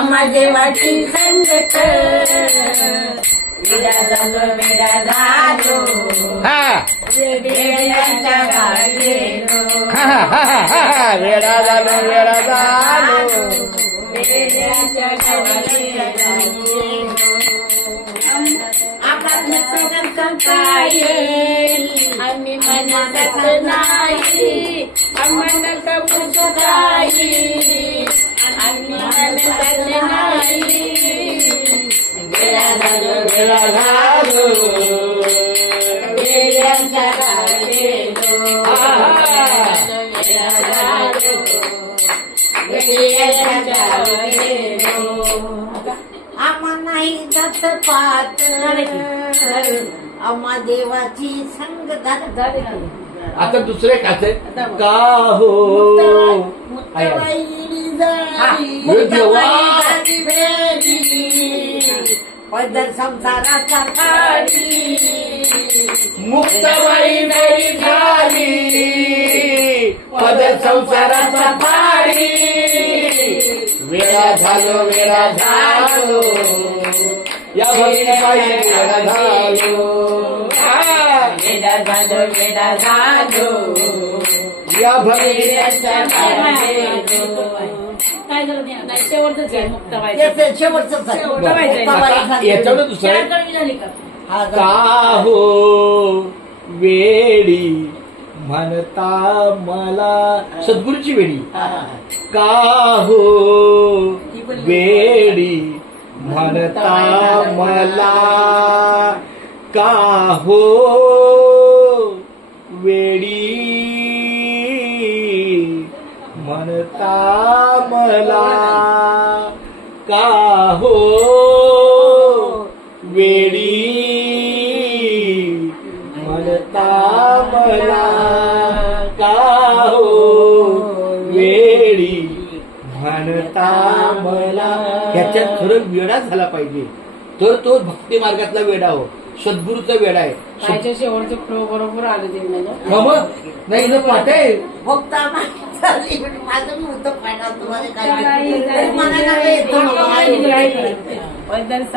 आम्हा देवाची संगत वेडा झालो वेडा झालो वेड्यांच्या गावी गेलो वेडा झालो वेडा झालो वेड्यांच्या गावी गेलो आपण काय आम्ही म्हणत नाही आम्हाला कबूल काही आम्ही म्हणत नाही वेडा झालो वेडा झालो वेड्यांच्या गावी गेलो वेडा झालो वेड्यांच्या गावी गेलो आम्हा नाही जात पात आम्हा देवाची संगत आता दुसरे खाते का हो पदर संसाराचा खाली मुक्ताबाई नाही झाली पदर संसाराचा थाळी वेळा झालो वेळा झालो या भक्तीबाई वेळा झालो वेडा झालो वेडा झालो या भक्तीच्या काय झालं नाही शेवटच आहे मुक्ताबाई शेवटच याच्यावर दुसरं का हो वेडी म्हणता मला सद्गुरूची वेडी का हो वेडी म्हणता मला का हो वेडी म्हणता मला का हो वेडी म्हणता मला का हो वेडी म्हणता मला ह्याच्यात खरं वेडा झाला पाहिजे तर तो भक्ती मार्गातला वेडा हो सद्गुरूचा वेडा आहे शेवटचं फ्लो बरोबर आलं ते नाही इथं पाठ आहे फक्त माझं नव्हतं फायदा तुम्हाला काय